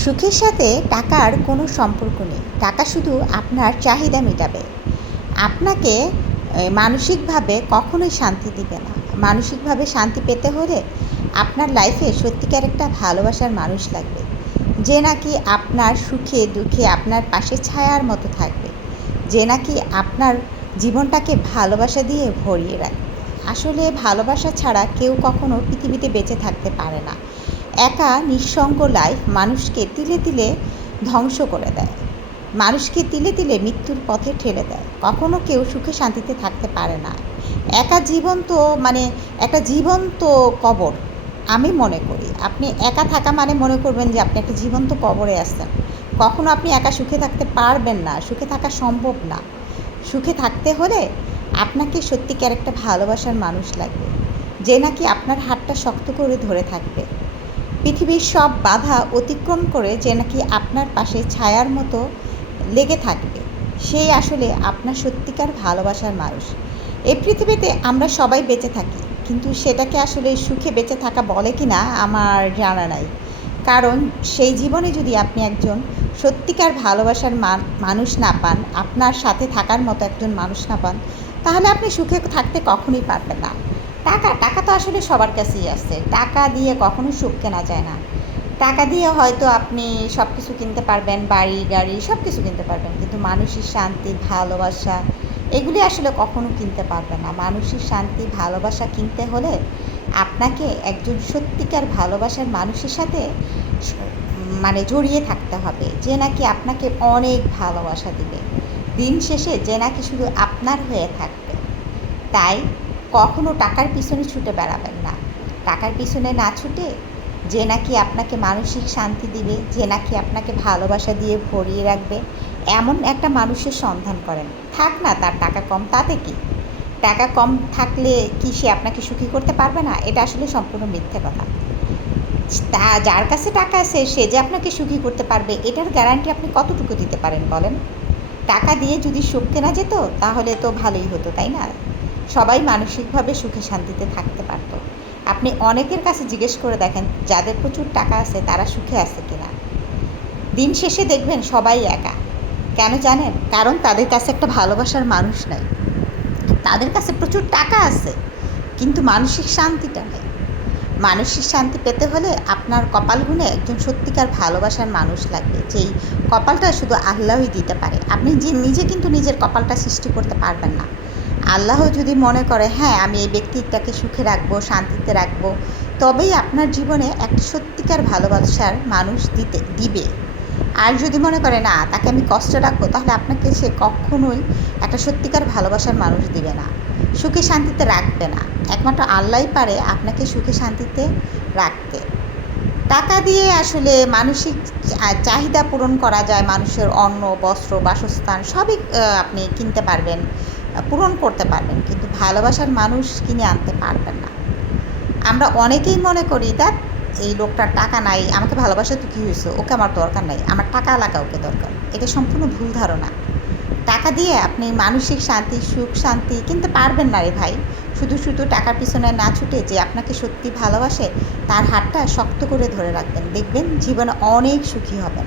সুখের সাথে টাকার কোনো সম্পর্ক নেই। টাকা শুধু আপনার চাহিদা মেটাবে। আপনাকে মানসিকভাবে কখনোই শান্তি দিবে না। মানসিকভাবে শান্তি পেতে হলে আপনার লাইফে সত্যিকার একটা ভালোবাসার মানুষ লাগবে। যে নাকি আপনার সুখে, দুঃখে আপনার পাশে ছায়ার মতো থাকবে। যে নাকি আপনার জীবনটাকে ভালোবাসা দিয়ে ভরিয়ে রাখবে। আসলে ভালোবাসা ছাড়া কেউ কখনো পৃথিবীতে বেঁচে থাকতে পারে না। একা নিঃসঙ্গ লাইফ মানুষকে তিলে তিলে ধ্বংস করে দেয়। মানুষকে তিলে তিলে মৃত্যুর পথে ঠেলে দেয়। কখনো কেউ সুখে শান্তিতে থাকতে পারে না। একা জীবন তো মানে একটা জীবন্ত কবর আমি মনে করি। আপনি একা থাকা মানে মনে করবেন যে আপনি একটা জীবন্ত কবরে আসছেন কখনো আপনি একা সুখে থাকতে পারবেন না। সুখে থাকা সম্ভব না। সুখে থাকতে হলে আপনাকে সত্যিকার একটা ভালোবাসার মানুষ লাগবে। যে নাকি আপনার হাতটা শক্ত করে ধরে থাকবে। পৃথিবীর সব বাধা অতিক্রম করে যে নাকি আপনার পাশে ছায়ার মতো লেগে থাকবে। সেই আসলে আপনার সত্যিকার ভালোবাসার মানুষ। এই পৃথিবীতে আমরা সবাই বেঁচে থাকি, কিন্তু সেটাকে আসলে সুখে বেঁচে থাকা বলে কি না আমার জানা নাই। কারণ সেই জীবনে যদি আপনি একজন সত্যিকার ভালোবাসার মানুষ না পান, আপনার সাথে থাকার মতো একজন মানুষ না পান, তাহলে আপনি সুখে থাকতে কখনোই পারবেন না। টাকা টাকা তো আসলে সবার কাছেই আছে। টাকা দিয়ে কখনো সুখ কেনা যায় না। টাকা দিয়ে হয়তো আপনি সব কিছু কিনতে পারবেন, বাড়ি, গাড়ি সব কিছু কিনতে পারবেন। কিন্তু মানসিক শান্তি, ভালোবাসা, এগুলি আসলে কখনো কিনতে পারবেন না। মানসিক শান্তি, ভালোবাসা কিনতে হলে আপনাকে একজন সত্যিকার ভালোবাসার মানুষের সাথে মানে জড়িয়ে থাকতে হবে। যে নাকি আপনাকে অনেক ভালোবাসা দিবে। দিন শেষে যে নাকি শুধু আপনার হয়ে থাকবে। তাই কখনো টাকার পিছনে ছুটে বেড়াবেন না। টাকার পিছনে না ছুটে যে নাকি আপনাকে মানসিক শান্তি দিবে, যে নাকি আপনাকে ভালোবাসা দিয়ে ভরিয়ে রাখবে, এমন একটা মানুষের সন্ধান করেন। থাক না তার টাকা কম, তাতে কি? টাকা কম থাকলে কি সে আপনাকে সুখী করতে পারবে না? এটা আসলে সম্পূর্ণ মিথ্যে কথা। তা যার কাছে টাকা আছে, সে যে আপনাকে সুখী করতে পারবে, এটার গ্যারান্টি আপনি কতটুকু দিতে পারেন বলেন? টাকা দিয়ে যদি সুখ কেনা যেত, তাহলে তো ভালোই হতো, তাই না? সবাই মানসিকভাবে সুখে শান্তিতে থাকতে পারতো। আপনি অনেকের কাছে জিজ্ঞেস করে দেখেন, যাদের প্রচুর টাকা আছে, তারা সুখে আছে কিনা। দিন শেষে দেখবেন সবাই একা। কেন জানেন? কারণ তাদের কাছে একটা ভালোবাসার মানুষ নাই। তাদের কাছে প্রচুর টাকা আছে, কিন্তু মানসিক শান্তিটা নেই। মানসিক শান্তি পেতে হলে আপনার কপাল গুণে একজন সত্যিকার ভালোবাসার মানুষ লাগবে, যেই কপালটা শুধু আল্লাহই দিতে পারে। আপনি যে নিজে কিন্তু নিজের কপালটা সৃষ্টি করতে পারবেন না। আল্লাহ যদি মনে করে হ্যাঁ আমি এই ব্যক্তিটাকে সুখে রাখব, শান্তিতে রাখব, তবেই আপনার জীবনে একটা সত্যিকার ভালোবাসার মানুষ দিতে, দিবে। আর যদি মনে করে, না, তাকে আমি কষ্ট রাখব, তাহলে আপনাকে সে কখনোই একটা সত্যিকার ভালোবাসার মানুষ দিবে না। সুখে শান্তিতে রাখবে না। একমাত্র আল্লাহই পারে আপনাকে সুখে শান্তিতে রাখতে। টাকা দিয়ে আসলে মানসিক চাহিদা পূরণ করা যায়। মানুষের অন্ন, বস্ত্র, বাসস্থান সবই আপনি কিনতে পারবেন। পূরণ করতে পারবেন, কিন্তু ভালোবাসার মানুষ কিনে আনতে পারবেন না। আমরা অনেকেই মনে করি, দেখ, এই লোকটার টাকা নাই, আমাকে ভালোবাসা তো কী হয়েছে? ওকে আমার দরকার নাই, আমার টাকা লাগা ওকে দরকার। এটা সম্পূর্ণ ভুল ধারণা। টাকা দিয়ে আপনি মানসিক শান্তি, সুখ শান্তি কিনতে পারবেন না রে ভাই। শুধু শুধু টাকার পিছনে না ছুটে যে আপনাকে সত্যি ভালোবাসে, তার হাতটা শক্ত করে ধরে রাখবেন। দেখবেন জীবনে অনেক সুখী হবেন।